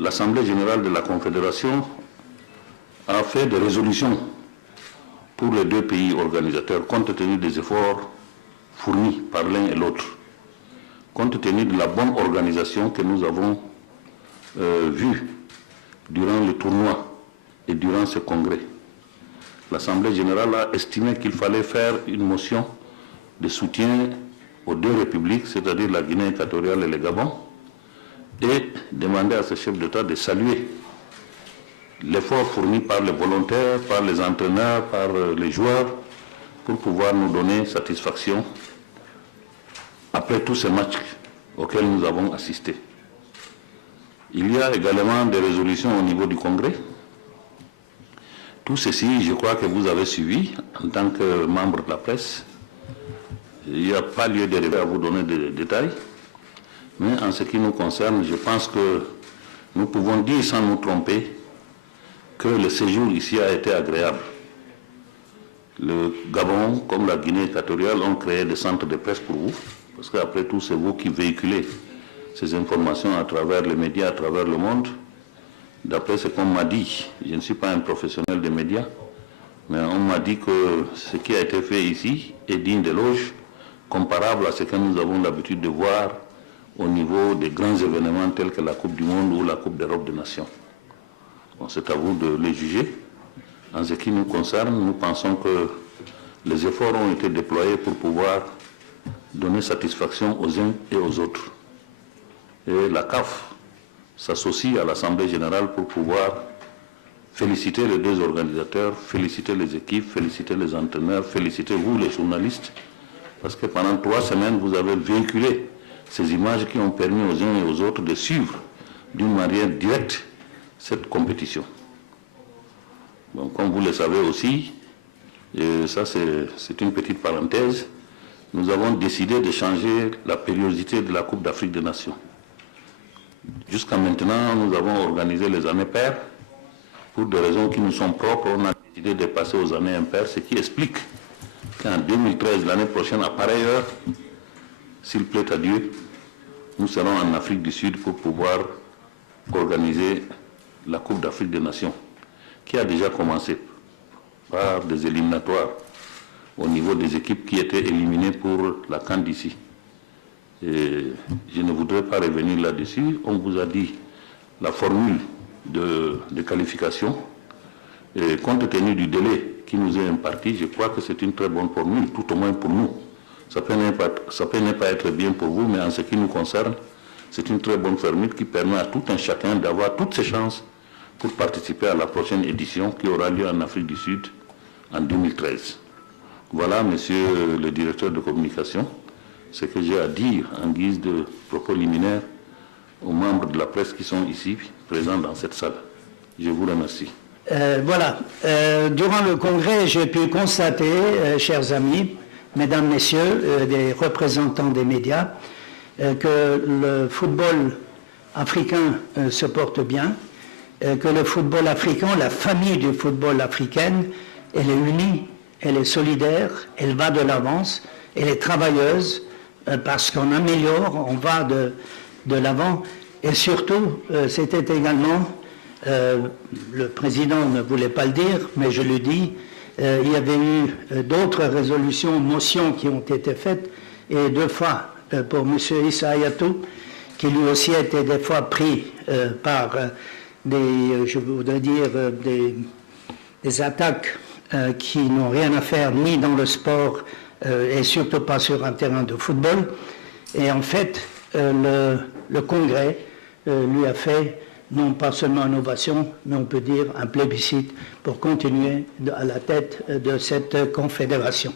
l'Assemblée générale de la Confédération a fait des résolutions pour les deux pays organisateurs, compte tenu des efforts fournis par l'un et l'autre, compte tenu de la bonne organisation que nous avons vue durant le tournoi et durant ce congrès. L'Assemblée générale a estimé qu'il fallait faire une motion de soutien aux deux républiques, c'est-à-dire la Guinée équatoriale et le Gabon, et demander à ce chef d'État de saluer l'effort fourni par les volontaires, par les entraîneurs, par les joueurs, pour pouvoir nous donner satisfaction après tous ces matchs auxquels nous avons assisté. Il y a également des résolutions au niveau du Congrès. Tout ceci, je crois que vous avez suivi en tant que membre de la presse. Il n'y a pas lieu de rêver à vous donner des détails. Mais en ce qui nous concerne, je pense que nous pouvons dire sans nous tromper que le séjour ici a été agréable. Le Gabon, comme la Guinée équatoriale, ont créé des centres de presse pour vous, parce qu'après tout, c'est vous qui véhiculez ces informations à travers les médias, à travers le monde. D'après ce qu'on m'a dit, je ne suis pas un professionnel des médias, mais on m'a dit que ce qui a été fait ici est digne d'éloge, comparable à ce que nous avons l'habitude de voir au niveau des grands événements tels que la Coupe du Monde ou la Coupe d'Europe des Nations. Bon, c'est à vous de les juger. En ce qui nous concerne, nous pensons que les efforts ont été déployés pour pouvoir donner satisfaction aux uns et aux autres. Et la CAF s'associe à l'Assemblée générale pour pouvoir féliciter les deux organisateurs, féliciter les équipes, féliciter les entraîneurs, féliciter vous les journalistes, parce que pendant 3 semaines, vous avez véhiculé ces images qui ont permis aux uns et aux autres de suivre d'une manière directe cette compétition. Bon, comme vous le savez aussi, et ça c'est une petite parenthèse, nous avons décidé de changer la périodicité de la Coupe d'Afrique des Nations. Jusqu'à maintenant, nous avons organisé les années paires. Pour des raisons qui nous sont propres, on a décidé de passer aux années impaires, ce qui explique qu'en 2013, l'année prochaine, à pareille heure, s'il plaît à Dieu, nous serons en Afrique du Sud pour pouvoir organiser la Coupe d'Afrique des Nations, qui a déjà commencé par des éliminatoires au niveau des équipes qui étaient éliminées pour la CAN d'ici. Et je ne voudrais pas revenir là-dessus. On vous a dit la formule de qualification. Et compte tenu du délai qui nous est imparti, je crois que c'est une très bonne formule, tout au moins pour nous. Ça peut ne pas être bien pour vous, mais en ce qui nous concerne, c'est une très bonne formule qui permet à tout un chacun d'avoir toutes ses chances pour participer à la prochaine édition qui aura lieu en Afrique du Sud en 2013. Voilà, monsieur le directeur de communication, ce que j'ai à dire en guise de propos liminaire aux membres de la presse qui sont ici, présents dans cette salle. Je vous remercie. Durant le congrès, j'ai pu constater, chers amis, mesdames, messieurs, des représentants des médias, que le football africain se porte bien, que le football africain, la famille du football africaine, elle est unie, elle est solidaire, elle va de l'avance, elle est travailleuse, parce qu'on améliore, on va de l'avant, et surtout, c'était également, le président ne voulait pas le dire, mais je le dis, il y avait eu d'autres résolutions, motions qui ont été faites, et 2 fois pour M. Issa Hayatou, qui lui aussi a été des fois pris par je voudrais dire, des attaques qui n'ont rien à faire ni dans le sport et surtout pas sur un terrain de football. Et en fait, le Congrès lui a fait non pas seulement une ovation, mais on peut dire un plébiscite pour continuer à la tête de cette confédération.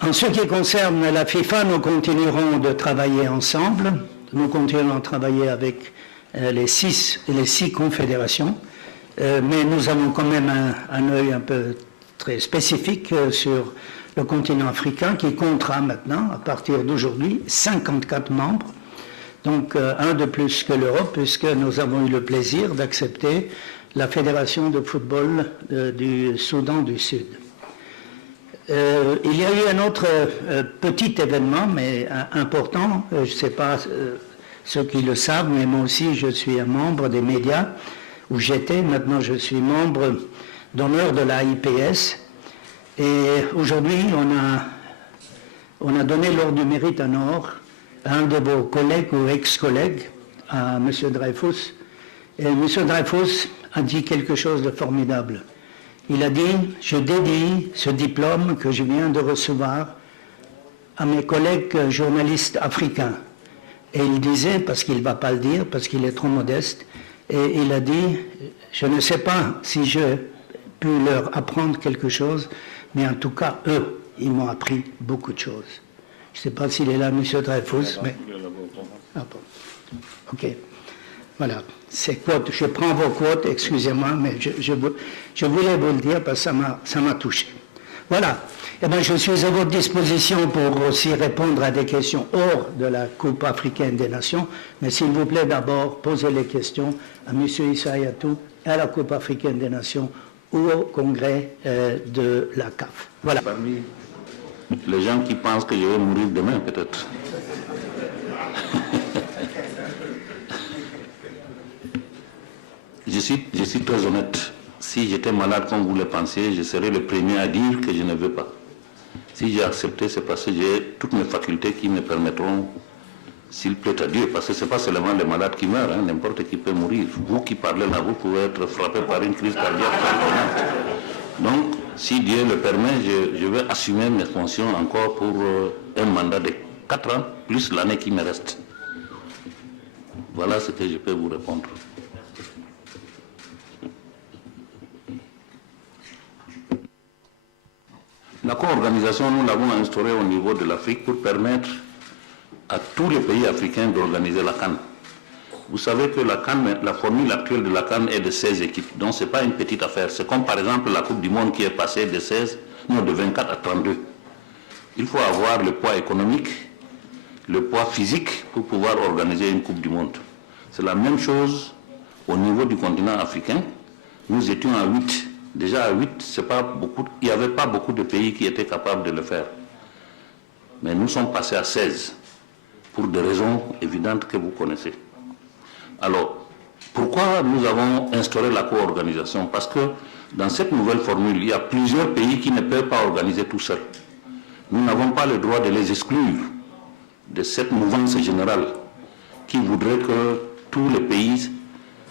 En ce qui concerne la FIFA, nous continuerons de travailler ensemble. Nous continuerons à travailler avec les six confédérations, mais nous avons quand même un œil un peu très spécifique sur le continent africain qui comptera maintenant, à partir d'aujourd'hui, 54 membres, donc un de plus que l'Europe, puisque nous avons eu le plaisir d'accepter la Fédération de football du Soudan du Sud. Il y a eu un autre petit événement, mais important, je ne sais pas ceux qui le savent, mais moi aussi je suis un membre des médias, où j'étais, maintenant je suis membre d'honneur de la IPS. Et aujourd'hui, on a donné l'ordre du mérite en or à un de vos collègues ou ex-collègues, à M. Dreyfus. Et M. Dreyfus a dit quelque chose de formidable. Il a dit, je dédie ce diplôme que je viens de recevoir à mes collègues journalistes africains. Et il disait, parce qu'il ne va pas le dire, parce qu'il est trop modeste, et il a dit, je ne sais pas si je pu leur apprendre quelque chose, mais en tout cas, eux, ils m'ont appris beaucoup de choses. Je ne sais pas s'il est là, M. Dreyfus, mais... Ah bon. OK. Voilà. Ces quotes, je prends vos quotes, excusez-moi, mais je voulais vous le dire parce que ça m'a touché. Voilà. Eh bien, je suis à votre disposition pour aussi répondre à des questions hors de la Coupe africaine des Nations, mais s'il vous plaît, d'abord, posez les questions à M. Issa Hayatou, à la Coupe africaine des Nations ou au congrès de la CAF. Voilà. Parmi les gens qui pensent que je vais mourir demain, peut-être. Je suis très honnête. Si j'étais malade comme vous le pensiez, je serais le premier à dire que je ne veux pas. Si j'ai accepté, c'est parce que j'ai toutes mes facultés qui me permettront, s'il plaît à Dieu, parce que ce n'est pas seulement les malades qui meurent, hein, n'importe qui peut mourir. Vous qui parlez là, vous pouvez être frappé par une crise cardiaque. Donc, si Dieu le permet, je vais assumer mes fonctions encore pour un mandat de 4 ans, plus l'année qui me reste. Voilà ce que je peux vous répondre. La co-organisation, nous l'avons instaurée au niveau de l'Afrique pour permettre à tous les pays africains d'organiser la CAN. Vous savez que la CAN, la formule actuelle de la CAN est de 16 équipes, donc ce n'est pas une petite affaire. C'est comme par exemple la Coupe du Monde qui est passée de 24 à 32. Il faut avoir le poids économique, le poids physique pour pouvoir organiser une Coupe du Monde. C'est la même chose au niveau du continent africain. Nous étions à 8. Déjà à 8, c'est pas beaucoup, il n'y avait pas beaucoup de pays qui étaient capables de le faire. Mais nous sommes passés à 16, pour des raisons évidentes que vous connaissez. Alors, pourquoi nous avons instauré la co-organisation? Parce que dans cette nouvelle formule, il y a plusieurs pays qui ne peuvent pas organiser tout seuls. Nous n'avons pas le droit de les exclure de cette mouvance générale qui voudrait que tous les pays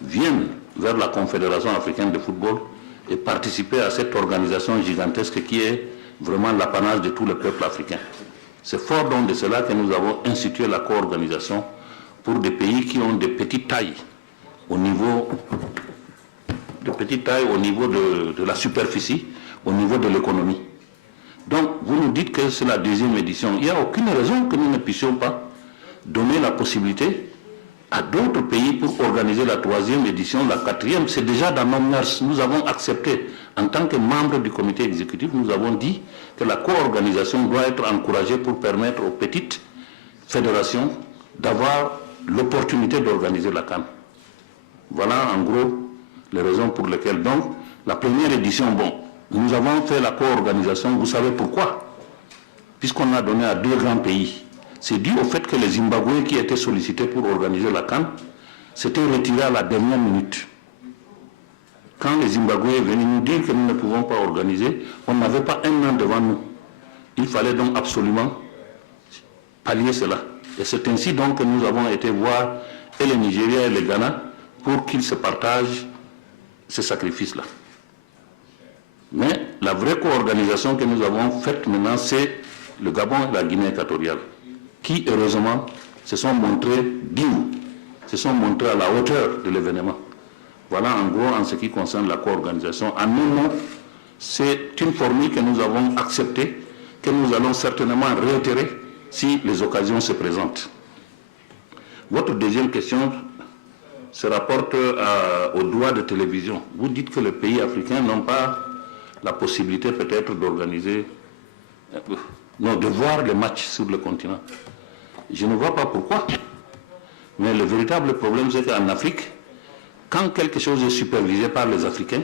viennent vers la Confédération africaine de football et participer à cette organisation gigantesque qui est vraiment l'apanage de tous les peuples africains. C'est fort donc de cela que nous avons institué la co-organisation pour des pays qui ont de petites tailles au niveau de la superficie, au niveau de l'économie. Donc vous nous dites que c'est la deuxième édition. Il n'y a aucune raison que nous ne puissions pas donner la possibilité à d'autres pays pour organiser la troisième édition, la quatrième. C'est déjà dans nos mœurs. Nous avons accepté, en tant que membres du comité exécutif, nous avons dit que la co-organisation doit être encouragée pour permettre aux petites fédérations d'avoir l'opportunité d'organiser la CAN. Voilà en gros les raisons pour lesquelles. Donc, la première édition, bon, nous avons fait la co-organisation, vous savez pourquoi? Puisqu'on a donné à 2 grands pays. C'est dû au fait que les Zimbabwe qui étaient sollicités pour organiser la CAN s'étaient retirés à la dernière minute. Quand les Zimbabwe est venu nous dire que nous ne pouvons pas organiser, on n'avait pas un an devant nous. Il fallait donc absolument pallier cela. Et c'est ainsi donc que nous avons été voir et le Nigeria et le Ghana pour qu'ils se partagent ces sacrifices-là. Mais la vraie co-organisation que nous avons faite maintenant, c'est le Gabon et la Guinée équatoriale, qui, heureusement, se sont montrés dignes, se sont montrés à la hauteur de l'événement. Voilà en gros en ce qui concerne la co-organisation. En un mot, c'est une formule que nous avons acceptée, que nous allons certainement réitérer si les occasions se présentent. Votre deuxième question se rapporte aux droits de télévision. Vous dites que les pays africains n'ont pas la possibilité peut-être d'organiser, non, de voir les matchs sur le continent. Je ne vois pas pourquoi. Mais le véritable problème, c'est qu'en Afrique, quand quelque chose est supervisé par les Africains,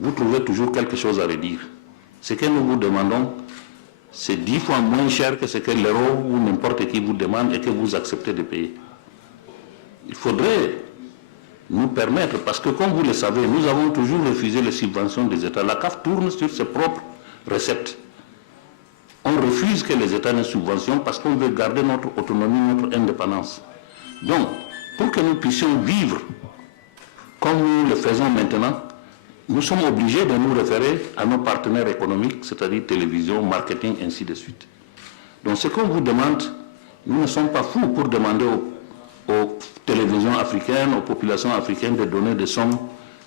vous trouvez toujours quelque chose à redire. Ce que nous vous demandons, c'est 10 fois moins cher que ce que l'euro ou n'importe qui vous demande et que vous acceptez de payer. il faudrait nous permettre, parce que comme vous le savez, nous avons toujours refusé les subventions des États. La CAF tourne sur ses propres recettes. On refuse que les États nous subventionnent parce qu'on veut garder notre autonomie, notre indépendance. Donc, pour que nous puissions vivre comme nous le faisons maintenant, nous sommes obligés de nous référer à nos partenaires économiques, c'est-à-dire télévision, marketing, ainsi de suite. Donc ce qu'on vous demande, nous ne sommes pas fous pour demander aux télévisions africaines, aux populations africaines de donner des sommes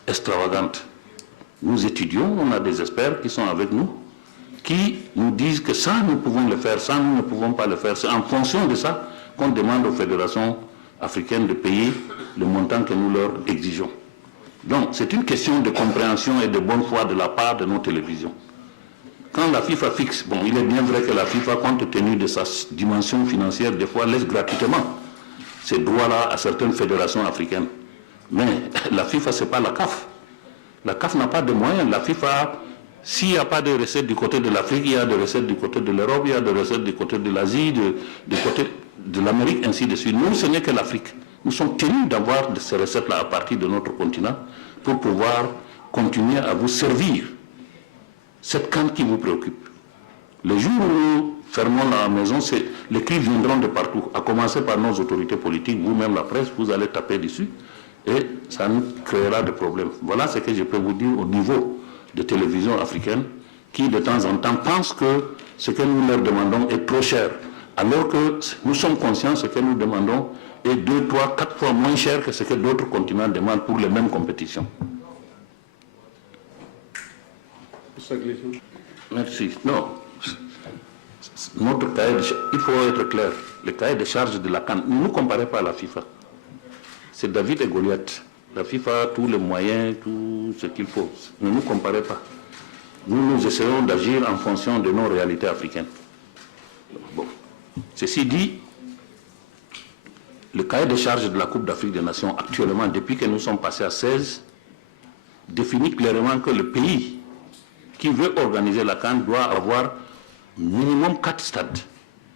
extravagantes. Nous étudions, on a des experts qui sont avec nous, qui nous disent que ça, nous pouvons le faire, ça, nous ne pouvons pas le faire. C'est en fonction de ça qu'on demande aux fédérations africaines de payer le montant que nous leur exigeons. Donc, c'est une question de compréhension et de bonne foi de la part de nos télévisions. Quand la FIFA fixe, bon, il est bien vrai que la FIFA, compte tenu de sa dimension financière, des fois laisse gratuitement ces droits-là à certaines fédérations africaines. Mais la FIFA, ce n'est pas la CAF. La CAF n'a pas de moyens. La FIFA, s'il n'y a pas de recettes du côté de l'Afrique, il y a des recettes du côté de l'Europe, il y a des recettes du côté de l'Asie, du côté de l'Amérique, ainsi de suite. Nous, ce n'est que l'Afrique. Nous sommes tenus d'avoir ces recettes-là à partir de notre continent pour pouvoir continuer à vous servir cette CAN qui vous préoccupe. Le jour où nous fermons la maison, les cris viendront de partout, à commencer par nos autorités politiques, vous-même la presse, vous allez taper dessus et ça nous créera des problèmes. Voilà ce que je peux vous dire au niveau de télévision africaine qui de temps en temps pensent que ce que nous leur demandons est trop cher, alors que nous sommes conscients que ce que nous demandons est 2, 3, 4 fois moins cher que ce que d'autres continents demandent pour les mêmes compétitions. Merci. Non. Notre cahier de charge, il faut être clair. Le cahier de charge de la CAN, ne nous comparez pas à la FIFA. C'est David et Goliath. La FIFA a tous les moyens, tout ce qu'il faut. Ne nous comparez pas. Nous essayons d'agir en fonction de nos réalités africaines. Bon. Ceci dit, le cahier de charge de la Coupe d'Afrique des Nations, actuellement, depuis que nous sommes passés à 16, définit clairement que le pays qui veut organiser la CAN doit avoir minimum 4 stades.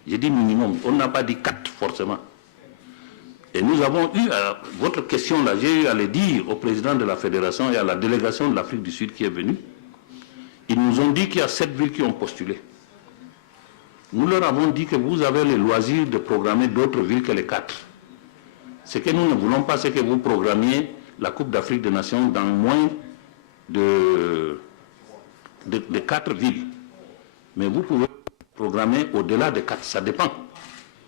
J'ai dit minimum, on n'a pas dit 4 forcément. Et nous avons eu, votre question là, j'ai eu à le dire au président de la fédération et à la délégation de l'Afrique du Sud qui est venue. Ils nous ont dit qu'il y a 7 villes qui ont postulé. Nous leur avons dit que vous avez le loisir de programmer d'autres villes que les 4. Ce que nous ne voulons pas, c'est que vous programmiez la Coupe d'Afrique des Nations dans moins de 4 villes. Mais vous pouvez programmer au-delà de 4, ça dépend.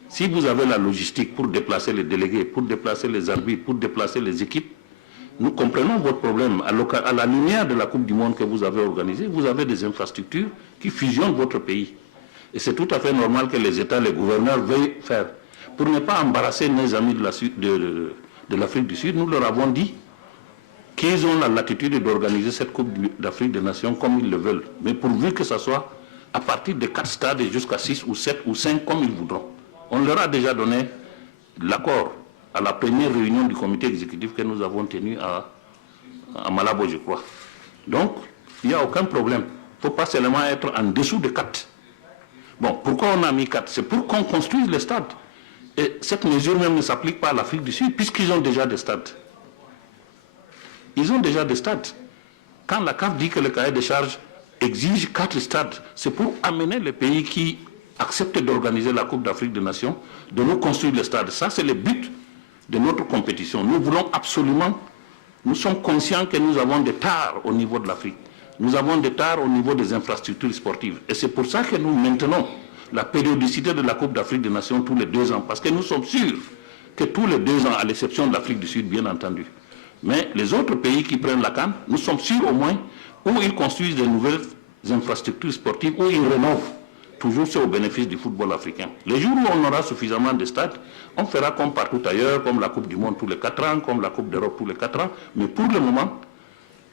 Si vous avez la logistique pour déplacer les délégués, pour déplacer les arbitres, pour déplacer les équipes, nous comprenons votre problème. À la lumière de la Coupe du Monde que vous avez organisée, vous avez des infrastructures qui fusionnent votre pays. Et c'est tout à fait normal que les États, les gouverneurs veuillent faire. Pour ne pas embarrasser nos amis de l'Afrique du Sud, nous leur avons dit qu'ils ont la latitude d'organiser cette Coupe d'Afrique des Nations comme ils le veulent. Mais pourvu que ce soit à partir de 4 stades jusqu'à 6 ou 7 ou 5 comme ils voudront. On leur a déjà donné l'accord à la première réunion du comité exécutif que nous avons tenue à Malabo, je crois. Donc, il n'y a aucun problème. Il ne faut pas seulement être en dessous de 4. Bon, pourquoi on a mis 4? C'est pour qu'on construise les stades. Et cette mesure même ne s'applique pas à l'Afrique du Sud, puisqu'ils ont déjà des stades. Ils ont déjà des stades. Quand la CAF dit que le cahier de charges exige 4 stades, c'est pour amener les pays qui acceptent d'organiser la Coupe d'Afrique des Nations, de nous construire les stades. Ça, c'est le but de notre compétition. Nous voulons absolument, nous sommes conscients que nous avons des tares au niveau de l'Afrique. Nous avons des tares au niveau des infrastructures sportives. Et c'est pour ça que nous maintenons la périodicité de la Coupe d'Afrique des Nations tous les 2 ans. Parce que nous sommes sûrs que tous les 2 ans, à l'exception de l'Afrique du Sud, bien entendu. Mais les autres pays qui prennent la CAN, nous sommes sûrs au moins où ils construisent de nouvelles infrastructures sportives, où ils rénovent. Toujours c'est au bénéfice du football africain. Les jours où on aura suffisamment de stades, on fera comme partout ailleurs, comme la Coupe du Monde tous les 4 ans, comme la Coupe d'Europe tous les 4 ans. Mais pour le moment,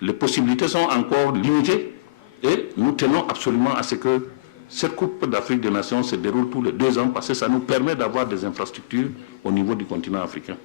les possibilités sont encore limitées et nous tenons absolument à ce que cette Coupe d'Afrique des Nations se déroule tous les 2 ans parce que ça nous permet d'avoir des infrastructures au niveau du continent africain.